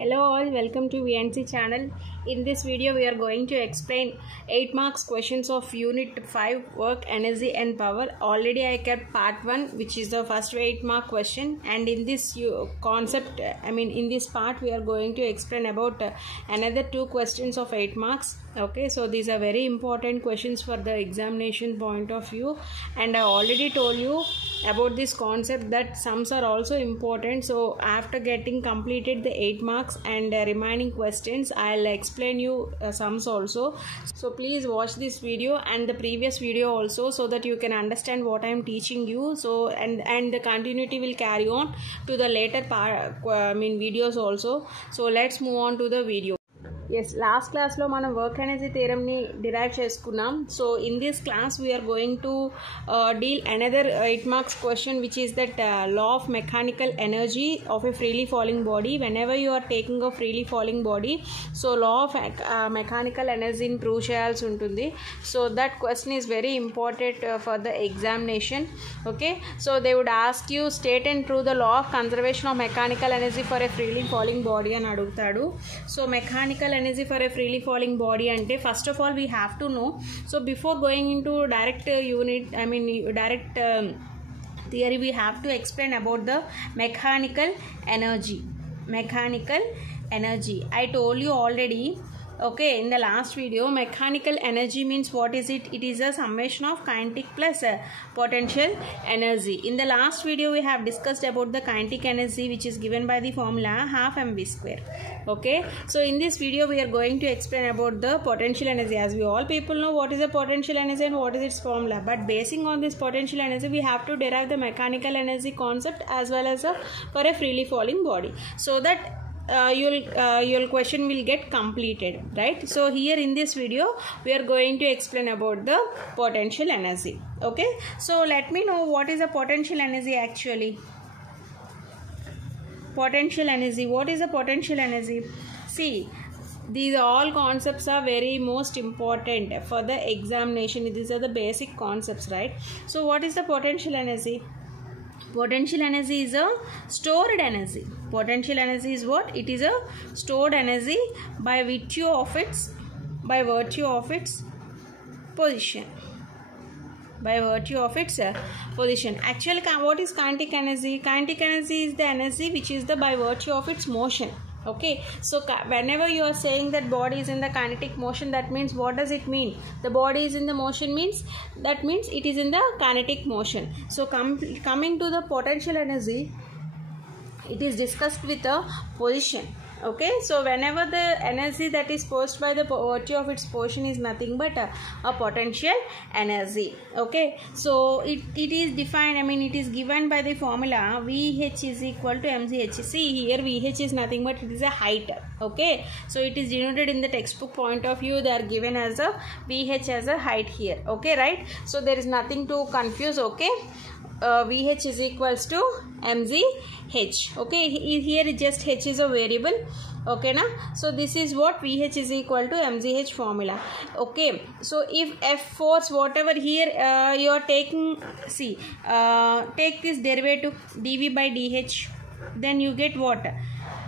Hello all, welcome to VNC channel. In this video we are going to explain 8 marks questions of unit 5 work, energy and power. Already I kept part 1 which is the first 8 mark question, and in this in this part we are going to explain about another 2 questions of 8 marks. Okay, so these are very important questions for the examination point of view, and I already told you about this concept that sums are also important. So after getting completed the 8 marks and remaining questions, I'll explain you sums also. So please watch this video and the previous video also, so that you can understand what I am teaching you. So and the continuity will carry on to the later videos also. So let's move on to the video. Yes, last class lo mana work energy theorem ni derive cheskunnam. So in this class we are going to deal another 8 marks question, which is that law of mechanical energy of a freely falling body. Whenever you are taking a freely falling body, so law of mechanical energy in prove cheyalsi untundi. So that question is very important for the examination. Okay, so they would ask you state and prove the law of conservation of mechanical energy for a freely falling body అని అడుగుతాడు. So mechanical energy for a freely falling body ante first of all we have to know. So before going into direct theory, we have to explain about the mechanical energy. I told you already, okay, in the last video, mechanical energy means what is it? It is a summation of kinetic plus potential energy. In the last video we have discussed about the kinetic energy, which is given by the formula half mv square. Okay, so in this video we are going to explain about the potential energy. As we all people know what is a potential energy and what is its formula, but basing on this potential energy we have to derive the mechanical energy concept as well as for a freely falling body, so that your question will get completed, right? So here in this video we are going to explain about the potential energy. Okay, so let me know what is a potential energy actually. Potential energy, what is a potential energy? See, these all concepts are very most important for the examination. These are the basic concepts, right? So what is the potential energy? Potential energy is a stored energy. Potential energy is what? It is a stored energy by virtue of its position. Actually, what is kinetic energy? Kinetic energy is the energy which is by virtue of its motion. Okay, so whenever you are saying that body is in the kinetic motion, that means what does it mean? The body is in the motion means it is in the kinetic motion. So coming to the potential energy, it is discussed with a position. Okay, so whenever the energy that is posed by the virtue of its position is nothing but a potential energy. Okay, so it is defined, it is given by the formula VH is equal to mgh. See, here VH is nothing but it is a height. Okay, so it is denoted in the textbook point of view. They are given as a VH as a height here. Okay, right? So there is nothing to confuse. Okay, VH is equals to mgh. Okay, here just h is a variable. Okay na, so this is what VH is equal to mgh formula. Okay, so if F force whatever here you are taking, see, take this derivative dv by dh, then you get what?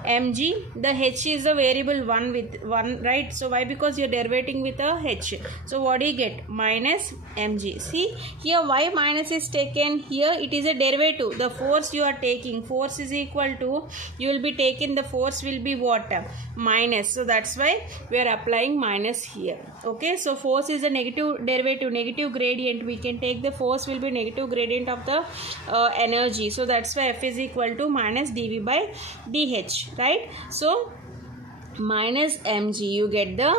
Mg. The h is a variable 1 with 1, right? So why? Because you are derivating with a h. So what do you get? Minus mg. See, here why minus is taken? Here it is a derivative. The force you are taking, force is equal to, you will be taking, the force will be what? Minus. So that's why we are applying minus here. Okay, so force is a negative derivative, negative gradient. We can take the force will be negative gradient of the energy. So that's why F is equal to minus dv by dh. Right? So minus mg, you get the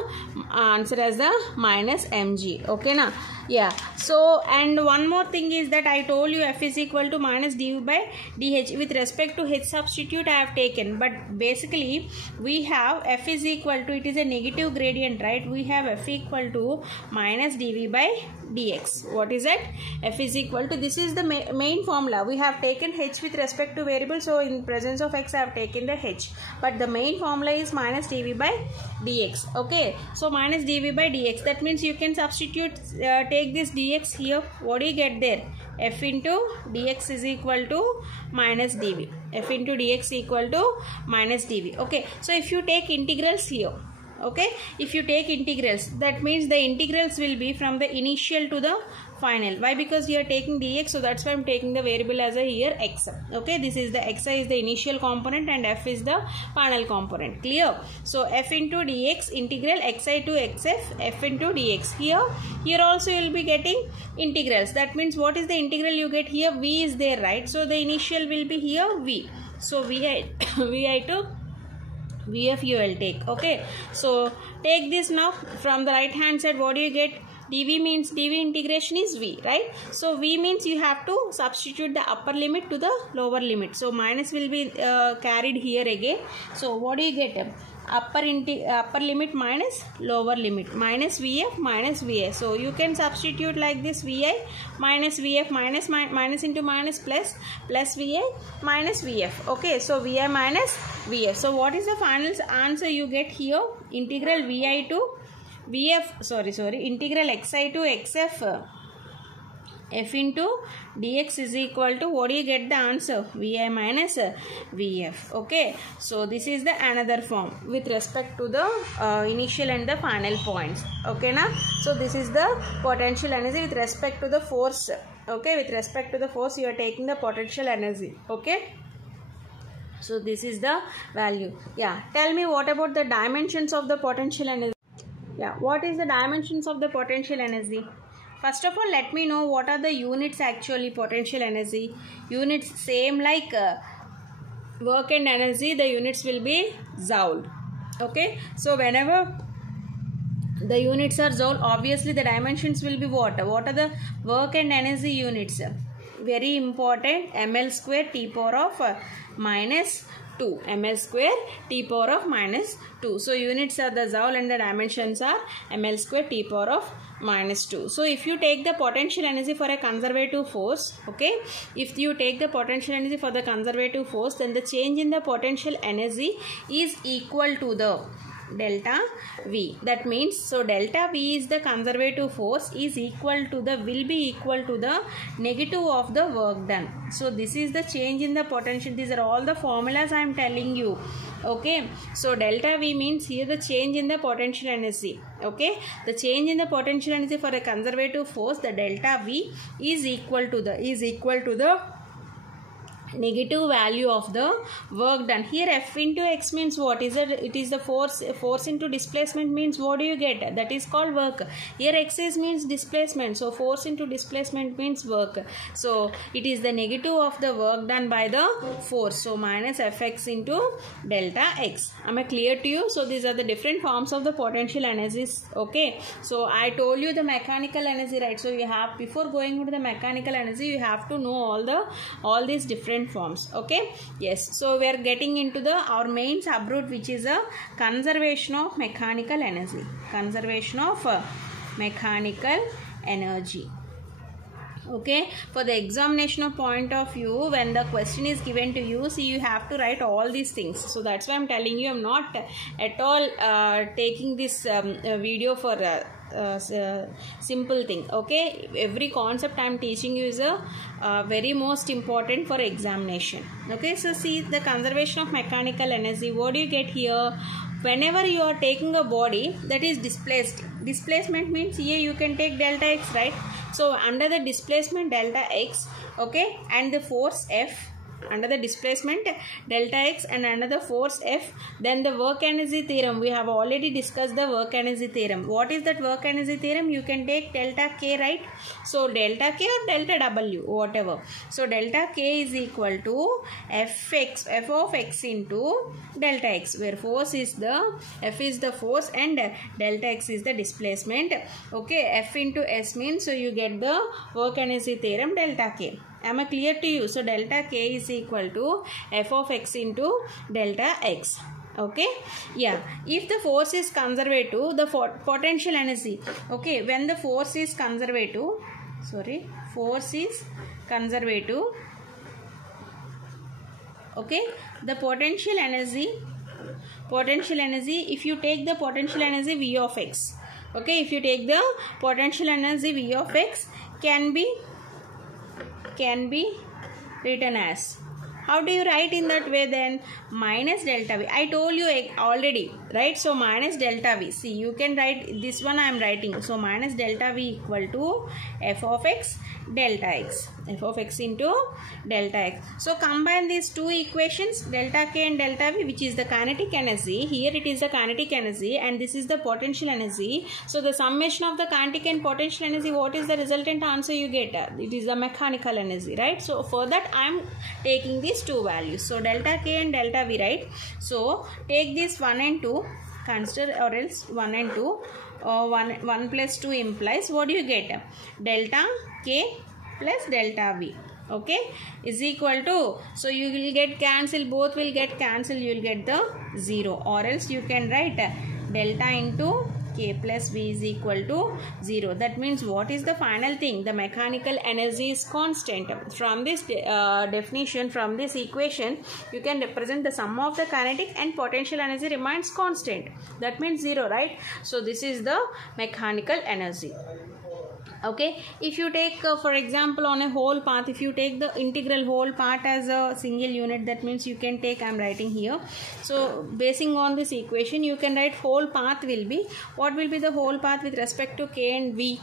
answer as the minus mg. Okay na? Yeah. So and one more thing is that I told you F is equal to minus dv by dh. With respect to h substitute I have taken, but basically we have F is equal to, it is a negative gradient, right? We have F equal to minus dv by dx. What is it? F is equal to, this is the main formula. We have taken h with respect to variable, so in presence of x I have taken the h, but the main formula is minus dv by dx. Okay, so minus dv by dx, that means you can substitute, take this dx here. What do you get there? F into dx is equal to minus dv. f into dx equal to minus dv. Okay, so if you take integrals here, okay, if you take integrals, that means the integrals will be from the initial to the final. Why? Because you are taking dx, so that's why I'm taking the variable as a here x. Okay, this is the xi is the initial component and f is the final component. Clear? So f into dx integral xi to xf f into dx. Here also you will be getting integrals. That means what is the integral you get here? V is there, right? So the initial will be here v. So vi to vf you will take. Okay, so take this now from the right hand side. What do you get? dv means dv integration is v, right? So v means you have to substitute the upper limit to the lower limit. So minus will be carried here again. So what do you get? Upper limit minus lower limit, minus vf minus va. So you can substitute like this: vi minus vf minus into minus plus va minus vf. Okay, so vi minus vf. So what is the final answer you get here? Integral vi to vf, integral xi to xf f into dx is equal to, what do you get the answer? Vi minus vf. Okay, so this is the another form with respect to the initial and the final points. Okay, now so this is the potential energy with respect to the force. Okay, with respect to the force you are taking the potential energy. Okay, so this is the value. Yeah, tell me, what about the dimensions of the potential energy? Yeah, what is the dimensions of the potential energy? First of all, let me know what are the units actually potential energy. Units same like work and energy, the units will be joule. Okay, so whenever the units are joule, obviously the dimensions will be what? What are the work and energy units? Very important, ml square t power of minus 2, ml square t power of minus 2. So units are the joule and the dimensions are ml square t power of minus 2. So if you take the potential energy for a conservative force, okay, if you take the potential energy for the conservative force, then the change in the potential energy is equal to the delta V. That means, so delta V is the conservative force, is equal to the, will be equal to the negative of the work done. So this is the change in the potential. These are all the formulas I am telling you. Okay, so delta V means here the change in the potential energy. Okay, the change in the potential energy for a conservative force, the delta V is equal to the negative value of the work done. Here F into x means what is it? It is the force into displacement means what do you get? That is called work. Here x is means displacement, so force into displacement means work. So it is the negative of the work done by the force, so minus fx into delta x. Am I clear to you? So these are the different forms of the potential energies. Okay, so I told you the mechanical energy, right? So you have, before going into the mechanical energy, you have to know all these different forms. Okay, yes, so we are getting into the our main subroot, which is a conservation of mechanical energy. Conservation of mechanical energy. Okay, for the examination point of view, when the question is given to you, see, you have to write all these things. So that's why I'm telling you, I'm not at all taking this video for simple thing. Okay, every concept I am teaching you is a very most important for examination. Okay, so see, the conservation of mechanical energy, what do you get here? Whenever you are taking a body that is displaced, displacement means here you can take delta x, right? So under the displacement delta x, okay, and the force F, under the displacement delta x and under the force F, then the work energy theorem, we have already discussed the work energy theorem. What is that work energy theorem? You can take delta k, right? So delta k or delta w, whatever. So delta k is equal to f of x into delta x, where force is the, F is the force and delta x is the displacement. Okay, F into S means, so you get the work energy theorem delta k. Am I clear to you? So delta k is equal to f of x into delta x. Okay, yeah, if the force is conservative, the potential energy, okay, when the force is conservative, force is conservative, okay, the potential energy, if you take the potential energy V of x, okay, if you take the potential energy V of x, can be written as How do you write in that way then? Minus delta V. I told you already, right? So minus delta V. See, you can write this one I am writing. So minus delta V equal to f of x delta x. F of x into delta x. So combine these two equations, delta k and delta V, which is the kinetic energy. Here it is the kinetic energy and this is the potential energy. So the summation of the kinetic and potential energy, what is the resultant answer you get? It is the mechanical energy, right? So for that I am taking these two values. So delta k and delta V, right? So take this 1 and 2, consider, or else 1 and 2. 1 plus 2 implies, what do you get? Delta k plus delta V, okay, is equal to, so you will get cancel, both will get cancel, you will get the 0, or else you can write delta into k plus V is equal to 0. That means what is the final thing? The mechanical energy is constant. From this definition, from this equation, you can represent the sum of the kinetic and potential energy remains constant. That means 0, right? So this is the mechanical energy. Okay, if you take for example on a whole path, if you take the integral whole part as a single unit, that means you can take, I am writing here. So basing on this equation, you can write whole path will be, what will be the whole path with respect to k and v?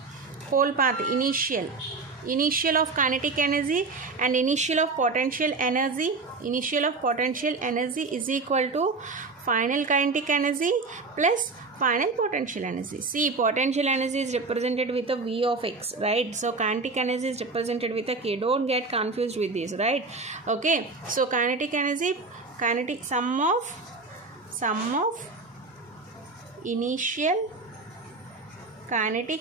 Whole path, initial of kinetic energy and initial of potential energy. Initial of potential energy is equal to final kinetic energy plus final potential energy. See, potential energy is represented with a V of x, right? So kinetic energy is represented with a k. Don't get confused with this, right? Okay, so kinetic energy, kinetic sum of initial kinetic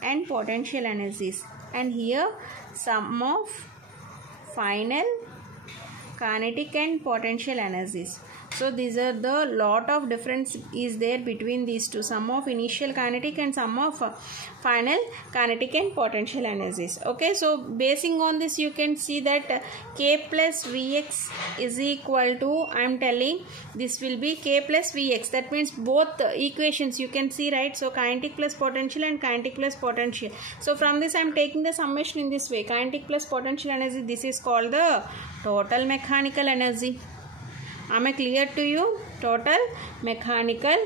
and potential energies, and here sum of final kinetic and potential energies. So these are the lot of difference is there between these two, sum of initial kinetic and sum of final kinetic and potential energies. Okay, so basing on this you can see that k plus Vx is equal to, I am telling this will be k plus Vx. That means both equations you can see, right? So kinetic plus potential and kinetic plus potential. So from this I am taking the summation in this way, kinetic plus potential energy, this is called the total mechanical energy. Am I clear to you? Total mechanical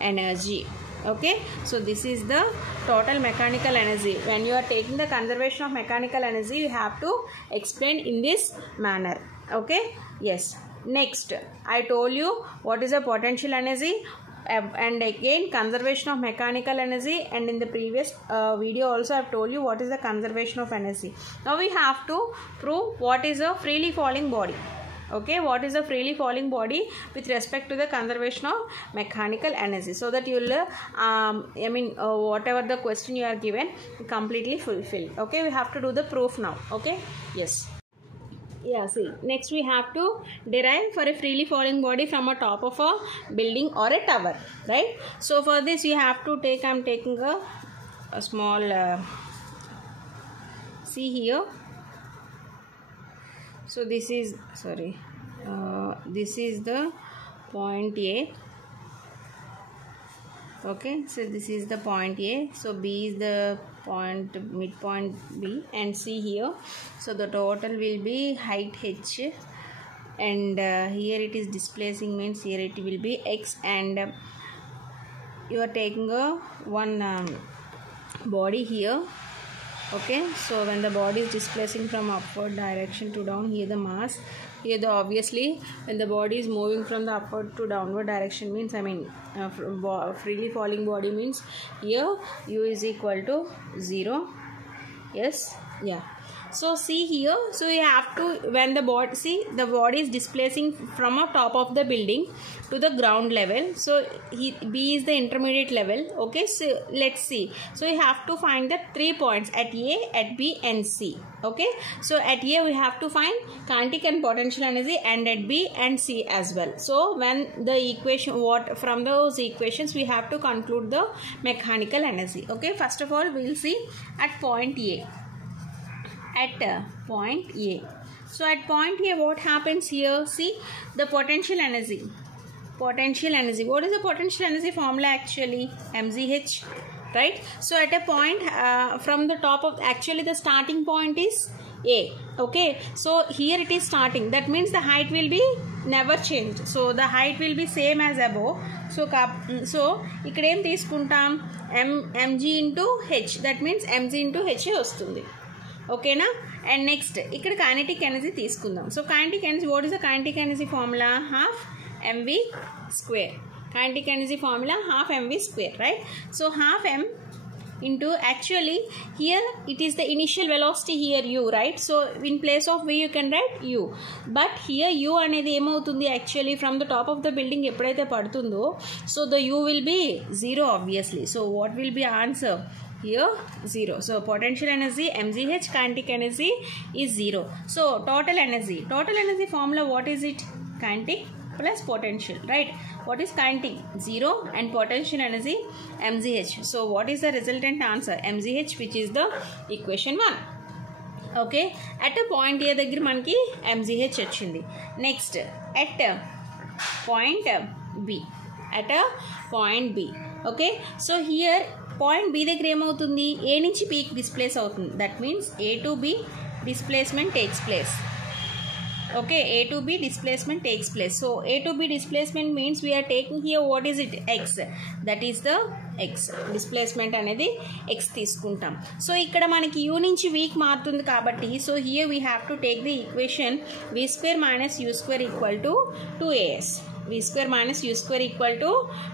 energy. Okay, so this is the total mechanical energy. When you are taking the conservation of mechanical energy, you have to explain in this manner. Okay, yes. Next, I told you what is the potential energy, and again conservation of mechanical energy, and in the previous video also I have told you what is the conservation of energy. Now we have to prove what is a freely falling body. Okay, what is a freely falling body with respect to the conservation of mechanical energy, so that you will whatever the question you are given, completely fulfill. Okay, we have to do the proof now. Okay, yes. Yeah, see, next we have to derive for a freely falling body from a top of a building or a tower, right? So for this you have to take, I am taking a small see here. So this is, sorry, this is the point A. Okay, so this is the point A. So B is the point, midpoint B, and C here. So the total will be height H, and here it is displacing, means here it will be X, and you are taking one body here. Okay, so when the body is displacing from upward direction to down, here the mass, here the obviously when the body is moving from the upward to downward direction, means freely falling body means here u is equal to 0. Yes, yeah. So see here, so you have to, when the body, see the body is displacing from a top of the building to the ground level, so B is the intermediate level. Okay, so let's see, so you have to find the 3 points at A, at B and C. Okay, so at A we have to find kinetic and potential energy, and at B and C as well. So when the equation, what from those equations we have to conclude the mechanical energy. Okay, first of all we will see at point A. At point A. So at point A, what happens here? See the potential energy. Potential energy. What is the potential energy formula actually? mgh, right? So at a point from the top of, actually the starting point is a. Okay, so here it is starting, that means the height will be never change, so the height will be same as above. So ఇక్కడ ఏం తీసుకుంటాం, mg into h, that means mg into h వస్తుంది. ఓకేనా. And next ఇక్కడ kinetic energy తీసుకుందాం. So kinetic energy, what is the kinetic energy formula? Half mv square. kinetic energy formula half mv square, right? So half m into, actually here it is the initial velocity, here u, right? So in place of v you can write u, but here u అనేది ఏమవుతుంది, actually from the top of the building ఎప్పుడైతే పడుతుందో, so the u will be 0 obviously. So what will be answer here? 0. So potential energy mgh, kinetic energy is 0. So total energy formula, what is it? Kinetic plus potential, right? What is kinetic? 0 and potential energy mgh. So what is the resultant answer? mgh, which is the equation 1. Okay, at a point a దగ్గర మనకి mgh వచ్చింది. Next at point b, at a point b. Okay, so here point b దగ్గర ఏమవుతుంది, a నుంచి b కి డిస్ప్లేస్ అవుతుంది. That means a to b displacement takes place. Okay, a to b displacement takes place. So a to b displacement means we are taking here, what is it? X. That is the x displacement అనేది x తీసుకుంటాం. సో ఇక్కడ మనకి u నుంచి v కి మారుతుంది కాబట్టి, so here we have to take the equation v square minus u square equal to 2as. v square minus u square equal to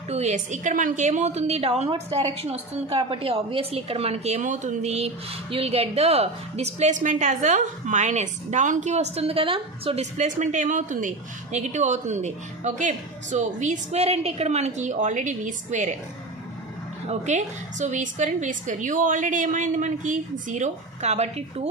2s. ఇక్కడ మనకి ఏమవుతుంది, డౌన్వర్డ్స్ డైరెక్షన్ వస్తుంది కాబట్టి ఆబ్వియస్లీ ఇక్కడ మనకి ఏమవుతుంది, you will get the displacement as a minus. డౌన్కి వస్తుంది కదా, సో డిస్ప్లేస్మెంట్ ఏమవుతుంది, నెగిటివ్ అవుతుంది. ఓకే, సో v స్క్వేర్ అంటే ఇక్కడ మనకి already v square. Okay, so v square and v square, u already ఏమైంది మనకి 0 కాబట్టి 2.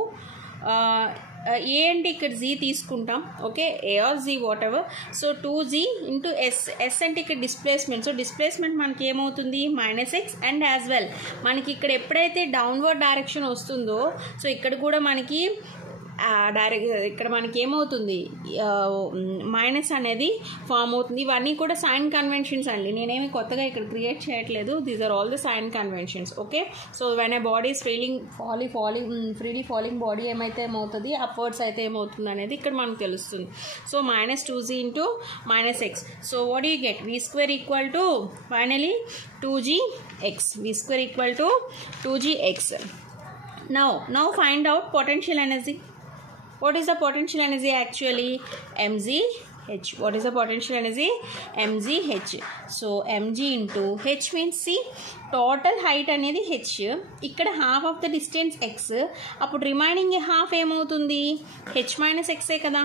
ఏ అంటే ఇక్కడ జీ తీసుకుంటాం. Okay, a or g whatever. So 2g into s. S అంటే ఇక్కడ డిస్ప్లేస్మెంట్. సో డిస్ప్లేస్మెంట్ మనకి ఏమవుతుంది, -x. అండ్ యాజ్ వెల్ మనకి ఇక్కడ ఎప్పుడైతే డౌన్వర్డ్ డైరెక్షన్ వస్తుందో, సో ఇక్కడ కూడా మనకి ఇక్కడ మనకి ఏమవుతుంది, మైనస్ అనేది ఫామ్ అవుతుంది. ఇవన్నీ కూడా సైన్ కన్వెన్షన్స్ అండి, నేనేమి కొత్తగా ఇక్కడ క్రియేట్ చేయట్లేదు. These are all the sign conventions. Okay, so when a body is freely falling body ఏమవుతుంది, అప్వర్డ్స్ అయితే ఏమవుతుంది అనేది ఇక్కడ మనకు తెలుస్తుంది. So -2g into -x. So what you get, v square equal to finally 2gx. v square equal to 2gx. Now find out potential energy. What is the potential energy actually? mgh. What is the potential energy? mgh. So mg into h means, see, total height అనేది h, ఇక్కడ half of the distance x, అప్పుడు remaining half ఏమవుతుంది, h minus x కదా,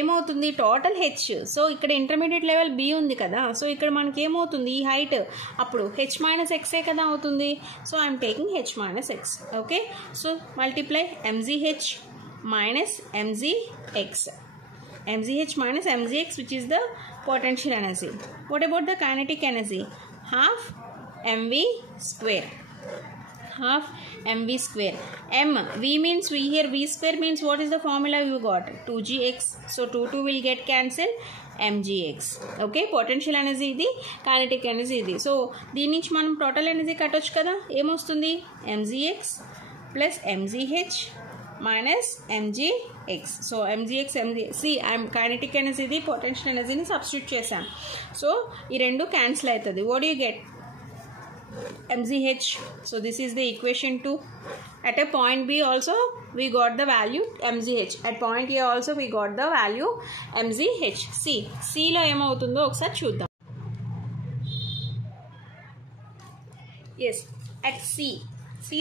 ఏమవుతుంది total H. So ఇక్కడ intermediate level B ఉంది కదా, సో ఇక్కడ మనకి ఏమవుతుంది ఈ హైట్, అప్పుడు హెచ్ మైనస్ ఎక్సే కదా అవుతుంది. So I'm taking H minus X. Okay, so multiply mgh minus mgx. mgh minus mgx, which is the potential energy. What about the kinetic energy? Half mv square. Half mv square. M, v means v, here v square means what is the formula you got, 2gx. So 2 will get cancelled, mgx. Okay, potential energy ఇది, kinetic energy ఇది. సో దీని నుంచి మనం total energy కట్టొచ్చు కదా, ఏమొస్తుంది, mgx plus mgh minus mgx. So mgx see I'm kinetic energy ఇది, potential energy ని సబ్స్టిట్యూట్ చేశాను. సో ఈ రెండు క్యాన్సిల్ అవుతుంది. what do you get, mgh. So this is the equation 2. At a point B also we got the value mgh. At point A also we got the value mgh. C లో ఏమవుతుందో ఒకసారి చూద్దాం. Yes, at C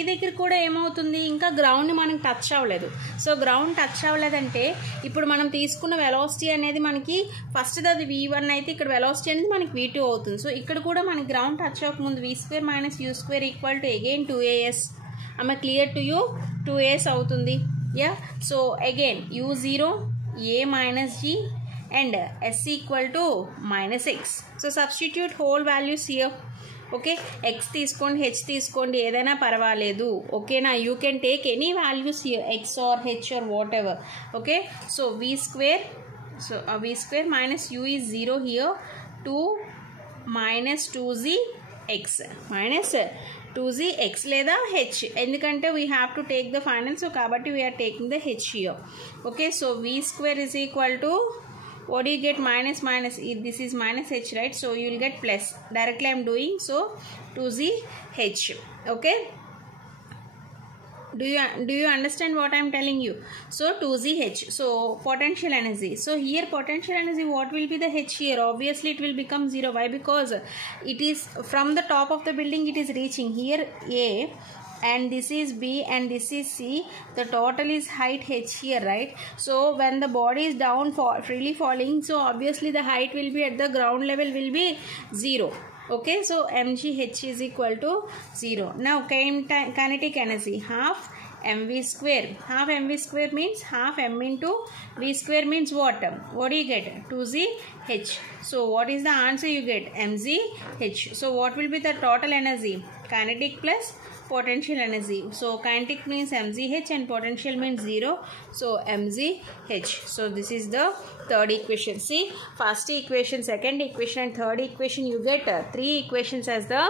దగ్గర కూడా ఏమవుతుంది, ఇంకా గ్రౌండ్ని మనకి టచ్ అవ్వలేదు. సో గ్రౌండ్ టచ్ అవ్వలేదంటే ఇప్పుడు మనం తీసుకున్న వెలాసిటీ అనేది మనకి ఫస్ట్ అది v1 అయితే ఇక్కడ వెలాసిటీ అనేది మనకి v2 అవుతుంది. సో ఇక్కడ కూడా మనకి గ్రౌండ్ టచ్ అవ్వకముందు v square minus u square equal to again 2as. ఆమె క్లియర్ టు యూ 2as అవుతుంది. Yeah, so again u0 a minus g and s equal to -x. So substitute whole values here. Okay, x తీసుకోండి, h తీసుకోండి, ఏదైనా పర్వాలేదు. ఓకేనా, you can take any values here, x or h or whatever. Okay, so v square, so v square minus u is 0 హియర్, 2 minus 2g x minus 2z x లేదా h, ఎందుకంటే we have to take the final, so కాబట్టి we are taking the h here. Okay, so v square is equal to, what do you get, minus minus, this is minus h, right? So you will get plus, directly I am doing, so 2z h. Okay, do you understand what I am telling you? So 2z h, so potential energy, so here potential energy, what will be the h here? Obviously it will become 0. Why? Because it is from the top of the building, it is reaching here a, and this is b and this is c, the total is height h here, right? So when the body is down freely falling, so obviously the height will be at the ground level will be 0. Okay, so mgh is equal to 0. Now kinetic energy, half mv square. Half mv square means half m into v square means what? What do you get? 2z h. So what is the answer you get? mg h. So what will be the total energy? Kinetic plus potential energy. So kinetic means mgh and potential means 0. So mgh. So this is the third equation. See, first equation, second equation and third equation, you get 3 equations as the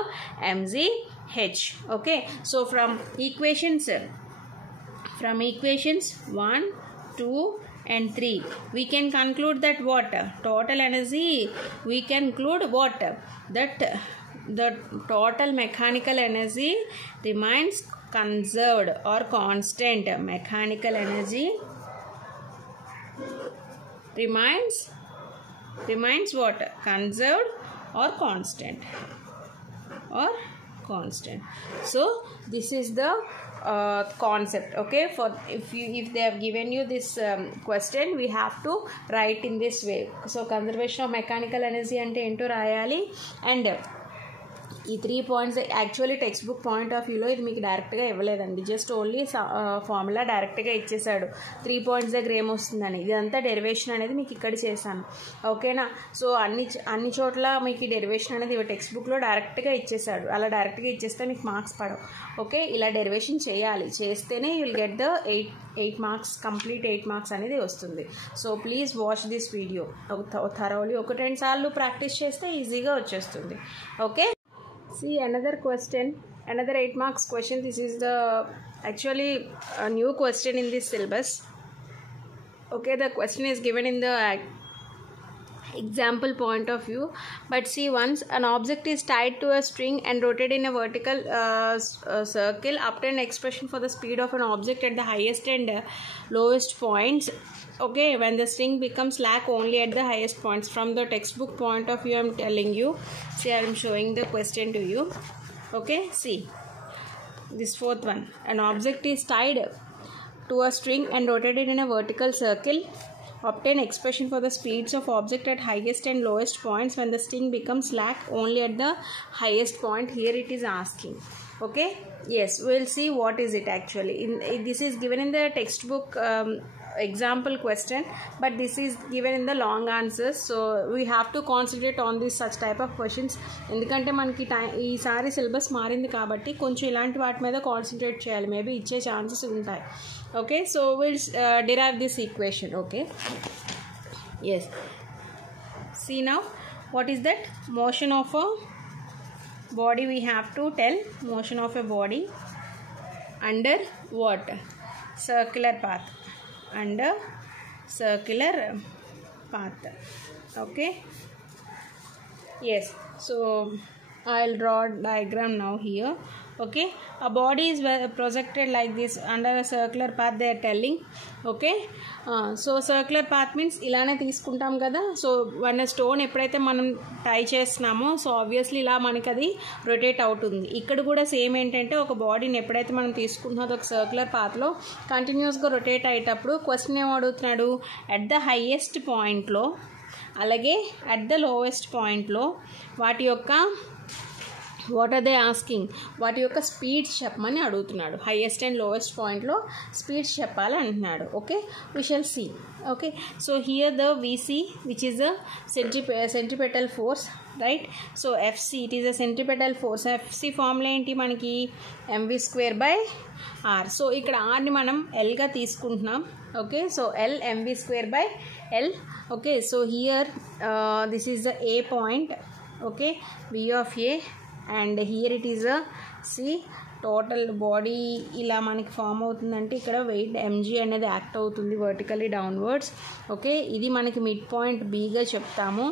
mgh. Okay, so from equations 1, 2 and 3, we can conclude that what? Total energy, we can conclude what? That the total mechanical energy remains conserved or constant. Mechanical energy remains what? Conserved or constant. So this is the concept. Okay, for if they have given you this question, we have to write in this way. So conservation of mechanical energy ante ento rayali, and ఈ 3 points actually text book point of వ్యూలో ఇది మీకు డైరెక్ట్గా ఇవ్వలేదండి, just only formula డైరెక్ట్గా ఇచ్చేసాడు 3 పాయింట్స్ దగ్గర ఏమొస్తుందని. ఇదంతా డెరివేషన్ అనేది మీకు ఇక్కడ చేశాను. ఓకేనా, సో అన్ని చోట్ల మీకు ఈ డెరివేషన్ అనేది టెక్స్ట్ బుక్లో డైరెక్ట్గా ఇచ్చేసాడు. అలా డైరెక్ట్గా ఇచ్చేస్తే మీకు మార్క్స్ పడవు. ఓకే, ఇలా డెరివేషన్ చేయాలి, చేస్తేనే you will get the 8 marks, complete 8 మార్క్స్ అనేది వస్తుంది. So please watch this video thoroughly. 1-2 సార్లు ప్రాక్టీస్ చేస్తే ఈజీగా వచ్చేస్తుంది. Okay, see another question, another 8 marks question. This is the actually a new question in this syllabus. Okay, the question is given in the example point of view, but see, once an object is tied to a string and rotated in a vertical circle, obtain expression for the speed of an object at the highest and lowest points. Okay, when the string becomes slack only at the highest points. From the textbook point of view, I am telling you. See, I am showing the question to you. Okay, see this fourth one. An object is tied to a string and rotated in a vertical circle. Obtain expression for the speeds of object at highest and lowest points when the string becomes slack only at the highest point. Here it is asking. Okay, yes, we'll see what is it actually. This is given in the textbook example question, but this is given in the long answers, so we have to concentrate on this such type of questions. ఎందుకంటే మనకి ఈసారి సిలబస్ మారింది కాబట్టి కొంచెం ఇలాంటి వాటి మీద కాన్సన్ట్రేట్ చేయాలి, మేబీ ఇచ్చే ఛాన్సెస్ ఉంటాయి. Okay, so will derive this equation. Okay, yes, see now what is that? Motion of a body. We have to tell motion of a body under what? Circular path. Under circular path. Okay, yes, so I'll draw a diagram now here. Okay, a body is projected like this under a circular path, they are telling. Okay, so circular path means ఇలానే తీసుకుంటాం కదా. So one stone ఎప్పుడైతే మనం టై చేస్తున్నామో, so obviously ఇలా మనకి అది రొటేట్ అవుతుంది. ఇక్కడ కూడా సేమ్ ఏంటంటే, ఒక బాడీని ఎప్పుడైతే మనం తీసుకుంటున్నదో ఒక సర్క్యులర్ పాత్లో కంటిన్యూస్గా రొటేట్ అయ్యేటప్పుడు క్వశ్చన్ ఏం అడుగుతున్నాడు? అట్ ద హైయెస్ట్ పాయింట్లో అలాగే అట్ ద లోవెస్ట్ పాయింట్లో వాటి యొక్క వాట్ ఆర్ దే ఆస్కింగ్, వాటి యొక్క స్పీడ్స్ చెప్పమని అడుగుతున్నాడు. హైయెస్ట్ అండ్ లోవెస్ట్ పాయింట్లో స్పీడ్స్ చెప్పాలి అంటున్నాడు. Okay, we shall see. Okay, so here the VC which is the centripetal force, right? So FC, it is a centripetal force. FC formula ఏంటి మనకి? mv²/r. So ఇక్కడ ఆర్ని మనం ఎల్గా తీసుకుంటున్నాం. Okay, so L mv²/l. Okay, so here this is the A point. Okay, V of A and here it is C total body ఇలా మనకి form అవుతుందంటే ఇక్కడ వెయిట్ ఎంజీ అనేది యాక్ట్ అవుతుంది వర్టికలీ డౌన్వర్డ్స్. ఓకే, ఇది మనకి మిడ్ పాయింట్ బీగా చెప్తాము.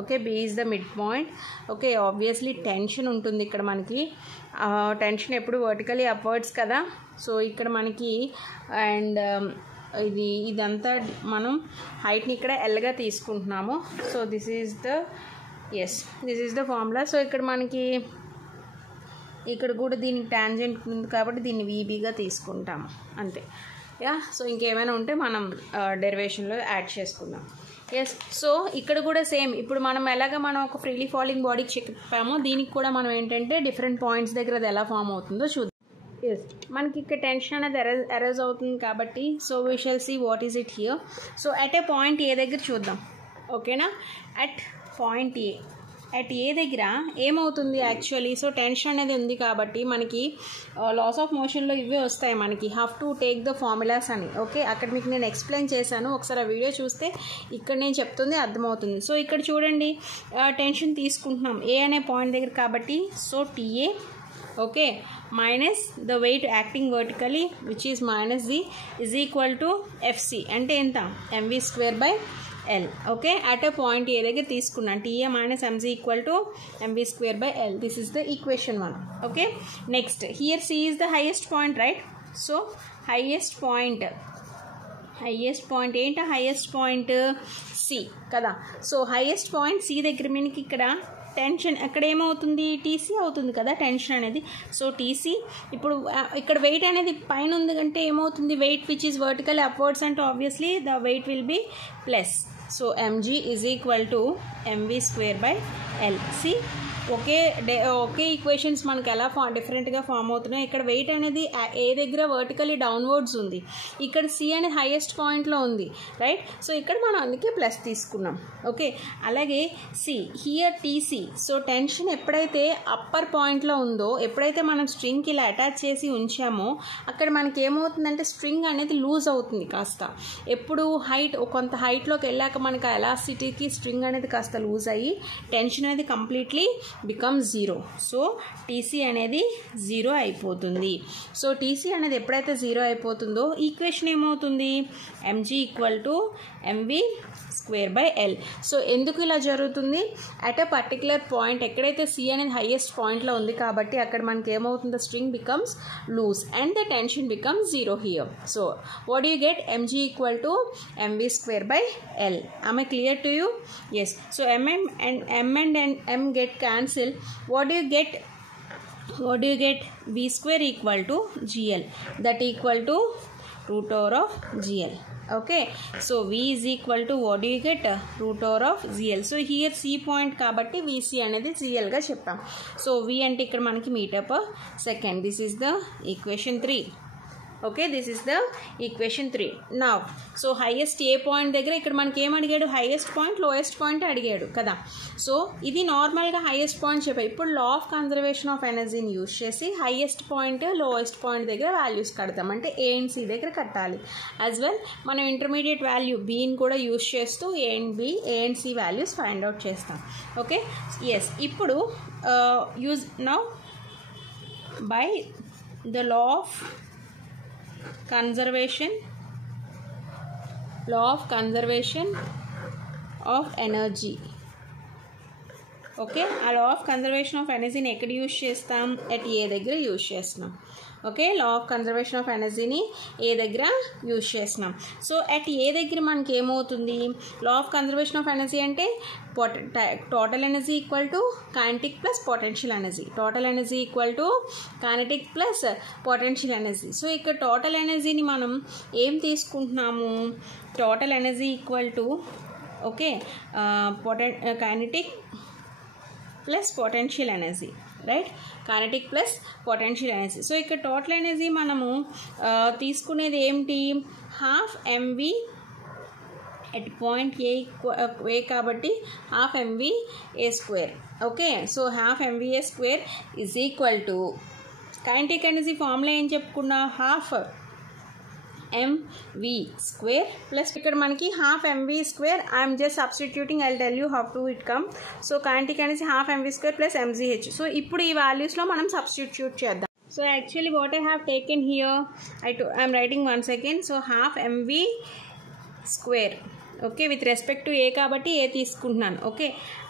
Okay, B is the mid point. Okay, obviously tension ఉంటుంది ఇక్కడ మనకి. టెన్షన్ ఎప్పుడు వర్టికలీ అప్వర్డ్స్ కదా. సో ఇక్కడ మనకి అండ్ ఇదంతా మనం హైట్ని ఇక్కడ ఎల్గా తీసుకుంటున్నాము. So this is the formula. So ఇక్కడ మనకి ఇక్కడ కూడా దీనికి టాంజెంట్ ఉంది కాబట్టి దీన్ని వీబీగా తీసుకుంటాము అంతే. యా, సో ఇంకేమైనా ఉంటే మనం డెరివేషన్లో యాడ్ చేసుకుందాం. ఎస్, సో ఇక్కడ కూడా సేమ్. ఇప్పుడు మనం మనం ఒక ఫ్రీలీ ఫాలింగ్ బాడీకి చెప్పామో దీనికి కూడా మనం ఏంటంటే డిఫరెంట్ పాయింట్స్ దగ్గర అది ఎలా ఫామ్ అవుతుందో చూద్దాం. ఎస్, మనకి ఇక్కడ టెన్షన్ అనేది అరైజ్ అవుతుంది కాబట్టి so we shall see what is it here. So at A point A దగ్గర చూద్దాం. ఓకేనా, at point A. At A దగ్గర ఏమవుతుంది యాక్చువల్లీ, సో టెన్షన్ అనేది ఉంది కాబట్టి మనకి లాస్ ఆఫ్ మోషన్లో ఇవే వస్తాయి మనకి, have to take the formulas అని. ఓకే, అక్కడ మీకు నేను ఎక్స్ప్లెయిన్ చేశాను, ఒకసారి ఆ వీడియో చూస్తే ఇక్కడ నేను చెప్తుంది అర్థమవుతుంది. సో ఇక్కడ చూడండి, టెన్షన్ తీసుకుంటున్నాం ఏ అనే పాయింట్ దగ్గర కాబట్టి so TA. Okay, minus the weight acting vertically which is minus G is equal to FC అంటే ఎంత, MV square by L. Okay, at a point A దగ్గర తీసుకున్నాను TA minus mg equal to mv square by L. This is the equation 1. Okay, next here C is the highest point, right? So highest point ఏంటి, highest point C కదా. So highest point C దగ్గర మనకి ఇక్కడ టెన్షన్ అక్కడ ఏమవుతుంది, టీసీ అవుతుంది కదా టెన్షన్ అనేది. సో టీసీ ఇప్పుడు ఇక్కడ వెయిట్ అనేది పైన ఉంది అంటే ఏమవుతుంది, weight which is vertical upwards అంటే obviously the weight will be plus. So mg is equal to MV square by L. See ఒకే ఈక్వేషన్స్ మనకి ఎలా డిఫరెంట్గా ఫామ్ అవుతున్నాయి. ఇక్కడ వెయిట్ అనేది ఏ దగ్గర వర్టికలీ డౌన్వర్డ్స్ ఉంది, ఇక్కడ సి అనేది హైయెస్ట్ పాయింట్లో ఉంది, రైట్. సో ఇక్కడ మనం అందుకే ప్లస్ తీసుకున్నాం. ఓకే, అలాగే see here TC. So tension ఎప్పుడైతే అప్పర్ పాయింట్లో ఉందో, ఎప్పుడైతే మనం స్ట్రింగ్కి ఇలా అటాచ్ చేసి ఉంచామో అక్కడ మనకి ఏమవుతుందంటే స్ట్రింగ్ అనేది లూజ్ అవుతుంది కాస్త. ఎప్పుడు కొంత హైట్లోకి వెళ్ళాక మనకి ఎలాసిటీకి స్ట్రింగ్ అనేది కాస్త లూజ్ అయ్యి టెన్షన్ అనేది completely become zero. So TC అనేది జీరో అయిపోతుంది. సో టీసీ అనేది ఎప్పుడైతే జీరో అయిపోతుందో ఈక్వేషన్ ఏమవుతుంది, MG equal to MV square by L. So ఎందుకు ఇలా జరుగుతుంది, అట్ ఎ పర్టికులర్ పాయింట్ ఎక్కడైతే సి అనేది హైయెస్ట్ పాయింట్లో ఉంది కాబట్టి అక్కడ మనకి ఏమవుతుంది, string becomes loose and the tension becomes zero here. So what do you get, MG equal to MV square by L. Am I clear to you? Yes. So m and m get cancel. What do you get? V square equal to GL. That equal to root over of GL. Okay, so V is equal to what do you get, root over of GL. So here C point kabatti VC anedi GL ga cheppam. So V ante ikkada manaki meter per second. This is the equation 3. Okay, this is the equation 3. Now so highest ఏ పాయింట్ దగ్గర ఇక్కడ మనకి ఏం అడిగాడు, highest point lowest point అడిగాడు కదా. సో ఇది నార్మల్గా highest point చెప్పాయి. ఇప్పుడు లా ఆఫ్ కన్జర్వేషన్ ఆఫ్ ఎనర్జీని యూజ్ చేసి హైయెస్ట్ పాయింట్ లోయెస్ట్ పాయింట్ దగ్గర వాల్యూస్ కడతాం, అంటే ఏ అండ్ సి దగ్గర కట్టాలి. యాజ్ వెల్ మనం ఇంటర్మీడియట్ వాల్యూ బీని కూడా యూజ్ చేస్తూ A and C values find out చేస్తాం. Okay, yes. ఇప్పుడు use now by the law of conservation of energy. Okay, ఆ లా ఆఫ్ కన్జర్వేషన్ ఆఫ్ ఎనర్జీని ఎక్కడ యూజ్ చేస్తాం, ఎట్ ఏ దగ్గర యూజ్ చేస్తున్నాం. ఓకే, లా ఆఫ్ కన్జర్వేషన్ ఆఫ్ ఎనర్జీని ఏ దగ్గర యూజ్ చేస్తున్నాం. సో అట్ ఏ దగ్గర మనకి ఏమవుతుంది, law of conservation of energy అంటే total energy equal to kinetic plus potential energy. Total energy equal to kinetic plus potential energy. So ఇక్కడ టోటల్ ఎనర్జీని మనం ఏం తీసుకుంటున్నాము, total energy equal to okay kinetic plus potential energy, right. Kinetic plus potential energy. So ఇక్కడ total energy మనము తీసుకునేది ఏమిటి, half mv at point A కాబట్టి half mv A square. Okay, so half mva square is equal to kinetic energy formula ఏం చెప్పుకున్నా, mv square plus ఇక్కడ మనకి half mv square. I'm just substituting. I'll tell you how to it come. So kinetic energy half mv square plus mgh. So ఇప్పుడు ఈ values లో మనం substitute చేద్దాం. So actually what I have taken here, I'm writing once again. So half mv square. Okay, with respect to A కాబట్టి A తీసుకుంటున్నాను. ఓకే,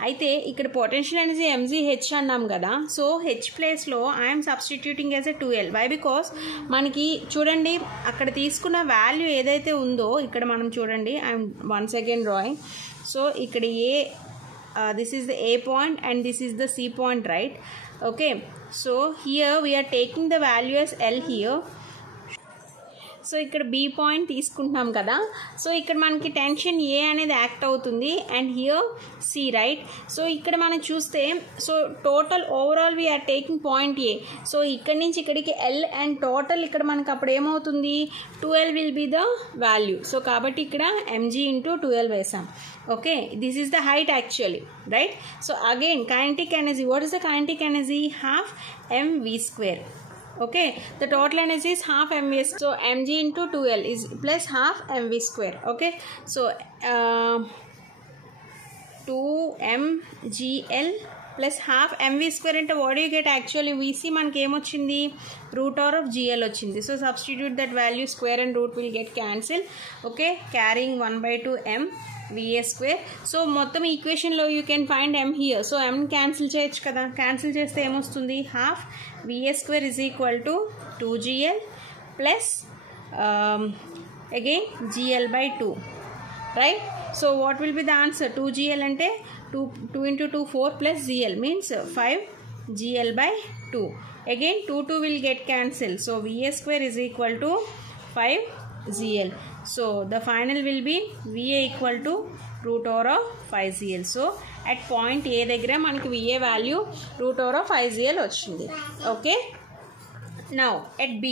అయితే ఇక్కడ potential energy mgh అన్నాం కదా. సో హెచ్ ప్లేస్లో I'm substituting as a 2L. Why? Because మనకి చూడండి అక్కడ తీసుకున్న వాల్యూ ఏదైతే ఉందో ఇక్కడ మనం చూడండి, I'm once again drawing. So ఇక్కడ A this is the A point and this is the C point, right? Okay, so here we're taking the value as L here. So ఇక్కడ బి పాయింట్ తీసుకుంటున్నాం కదా. సో ఇక్కడ మనకి టెన్షన్ ఏ అనేది act అవుతుంది and here C, right? So ఇక్కడ మనం చూస్తే so total overall we're taking point A. So ఇక్కడి నుంచి ఇక్కడికి ఎల్ అండ్ టోటల్ ఇక్కడ మనకు అప్పుడు ఏమవుతుంది 2L will be the value. So కాబట్టి ఇక్కడ mg ఇంటూ 2L వేసాం. Okay, this is the height actually, right? So again kinetic energy, what is the kinetic energy? half mv square. Okay, the total energy is half mv, so mg into 2L is plus half mv square. Okay, so 2mgl plus half mv square into what do you get? Actually vc మనకి ఏమొచ్చింది root of gl వచ్చింది. So substitute that value, square and root will get cancel. Okay, carrying 1/2 m va square. So మొత్తం ఈక్వేషన్లో you can find m here. So m cancel చేయొచ్చు కదా. క్యాన్సిల్ చేస్తే ఏమొస్తుంది? half va square is equal to 2gl plus again gl by 2, right? So what will be the answer? 2gl అంటే 2 into 2 4 plus gl means 5gl by 2. Again 2 will get cancelled. So va square is equal to 5gl. So the final will be va equal to root over 5gl. So at point A దగ్గర మనకి va value root over 5gl వచ్చింది. Okay, now at B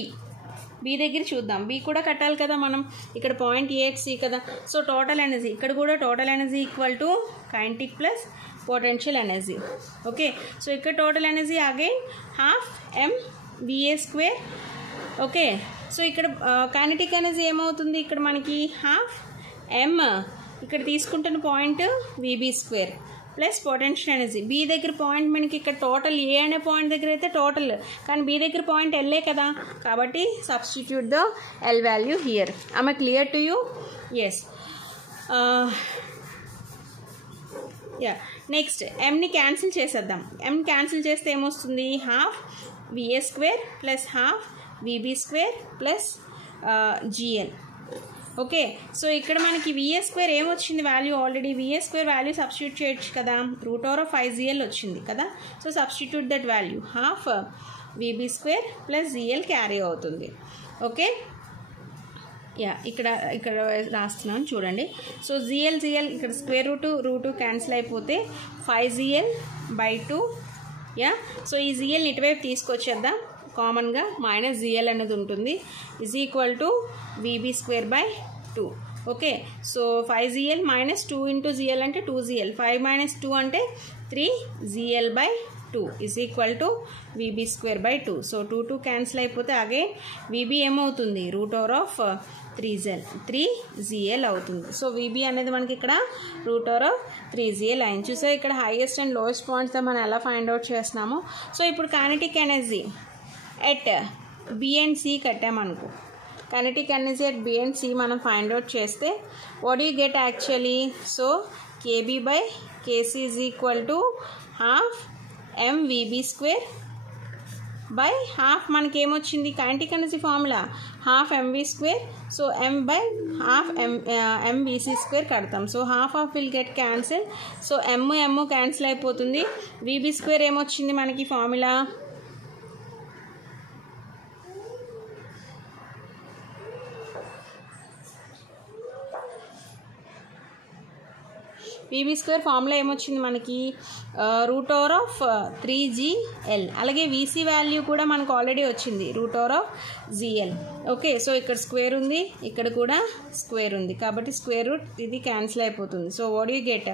దగ్గర చూద్దాం. B కూడా కట్టాలి కదా మనం. ఇక్కడ పాయింట్ ఏఎక్సి కదా. సో టోటల్ ఎనర్జీ ఇక్కడ కూడా total energy equal to kinetic plus potential energy. Okay, so ఇక్కడ total energy again half mva square. Okay, so ఇక్కడ కైనెటిక్ ఎనర్జీ ఏమవుతుంది? ఇక్కడ మనకి హాఫ్ m ఇక్కడ తీసుకుంటున్న point vb square plus potential energy. B దగ్గర పాయింట్ మనకి ఇక్కడ టోటల్ ఏ అనే పాయింట్ దగ్గర అయితే టోటల్, కానీ బి దగ్గర పాయింట్ ఎల్ఏ కదా. కాబట్టి substitute the L value here. I'm clear to you? Yes. Yeah, next ఎంని క్యాన్సిల్ చేసేద్దాం. ఎం క్యాన్సిల్ చేస్తే ఏమొస్తుంది? Half va square plus half vb square plus gl. Okay, so ఇక్కడ మనకి va స్క్వేర్ ఏమొచ్చింది value? Already va square value substitute చేయొచ్చు కదా. Root over 5gl వచ్చింది కదా. So substitute that value. Half vb square plus gl carry అవుతుంది. Okay, yeah, ఇక్కడ రాస్తున్నాను చూడండి. సో gl ఇక్కడ స్క్వేర్ రూట్ క్యాన్సిల్ అయిపోతే 5gl by 2. యా, సో ఈ gl ఇటువైపు తీసుకొచ్చేద్దాం. కామన్గా మైనస్ gl అనేది ఉంటుంది. Is equal to vb square by 2. Okay, so 5gl minus 2 into gl అంటే 2gl. 5 మైనస్ 2 అంటే 3gl by 2 is equal to vb square by 2. సో 2 క్యాన్సిల్ అయిపోతే అగైన్ vb ఏమవుతుంది? రూట్ ఓవర్ ఆఫ్ 3gl అవుతుంది. సో vb అనేది మనకి ఇక్కడ రూట్ ఓవర్ ఆఫ్ 3gl అయింది. చూసా ఇక్కడ హైయెస్ట్ అండ్ లోయెస్ట్ పాయింట్స్తో మనం ఎలా ఫైండ్ అవుట్ చేస్తున్నాము. సో ఇప్పుడు kinetic energy at B and C కట్టామనుకో. Kinetic energy at B and C మనం ఫైండ్ అవుట్ చేస్తే what you get actually? So KB by KC is equal to half mvb square by half మనకి ఏమొచ్చింది? Kinetic energy formula half mv square. So m by half mvc square కడతాం. So half will get cancel. So m cancel అయిపోతుంది. vb square ఏమొచ్చింది మనకి formula? vb square formula ఏమొచ్చింది మనకి? Root over of 3gl. అలాగే vc value కూడా మనకు ఆల్రెడీ వచ్చింది, root over of gl. Okay, so ఇక్కడ స్క్వేర్ ఉంది, ఇక్కడ కూడా స్క్వేర్ ఉంది, కాబట్టి స్క్వేర్ రూట్ ఇది క్యాన్సిల్ అయిపోతుంది. So what you get?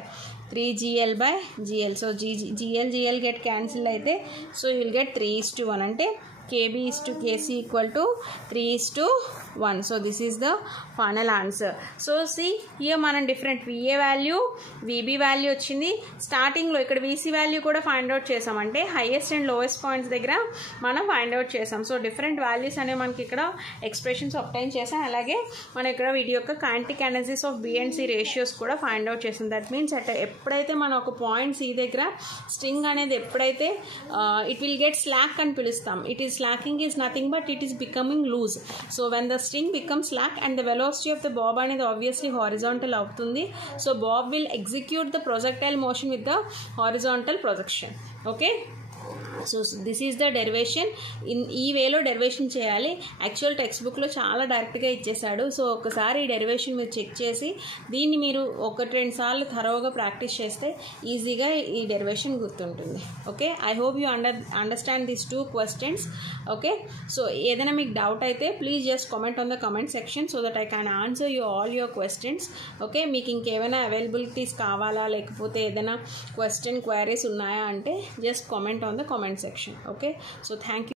3gl by gl. So gl get cancel అయితే సో యూ విల్ గెట్ 3:1 అంటే KB is to KC equal to 3:1. So this is the final answer. So see here మనం different VA value, VB value వచ్చింది. స్టార్టింగ్లో ఇక్కడ VC value కూడా find out చేసాం, అంటే highest and lowest points దగ్గర మనం ఫైండ్ అవుట్ చేసాం. సో డిఫరెంట్ వాల్యూస్ అనేవి మనకి ఇక్కడ ఎక్స్ప్రెషన్స్ అబ్టైన్ చేసాం. అలాగే మనం ఇక్కడ వీటి యొక్క kinetic energies of B and C ratios కూడా ఫైండ్ అవుట్ చేసాం. దట్ మీన్స్ ఎప్పుడైతే మనం ఒక పాయింట్ C దగ్గర స్ట్రింగ్ అనేది ఎప్పుడైతే ఇట్ విల్ గెట్ స్లాక్ అని పిలుస్తాం. It is slacking is nothing but it is becoming loose. So when the string become slack and the velocity of the bob అనేది ఆబ్వియస్లీ హారిజాంటల్ అవుతుంది. So bob will execute the projectile motion with the horizontal projection. Okay, so this is the derivation. ఈ వేలో డెరివేషన్ చేయాలి. Actual text బుక్లో చాలా డైరెక్ట్గా ఇచ్చేసాడు. సో ఒకసారి ఈ డెరివేషన్ మీరు చెక్ చేసి దీన్ని మీరు 1-2 సార్లు థరోగా ప్రాక్టీస్ చేస్తే ఈజీగా ఈ డెరివేషన్ గుర్తుంటుంది. Okay, I hope you understand these 2 questions. Okay, so ఏదైనా మీకు డౌట్ అయితే please just comment on the comment section so that I can answer you all your questions. Okay, మీకు ఇంకేమైనా అవైలబిలిటీస్ కావాలా లేకపోతే ఏదైనా క్వైరీస్ ఉన్నాయా అంటే just comment on the comment section. Okay, so thank you.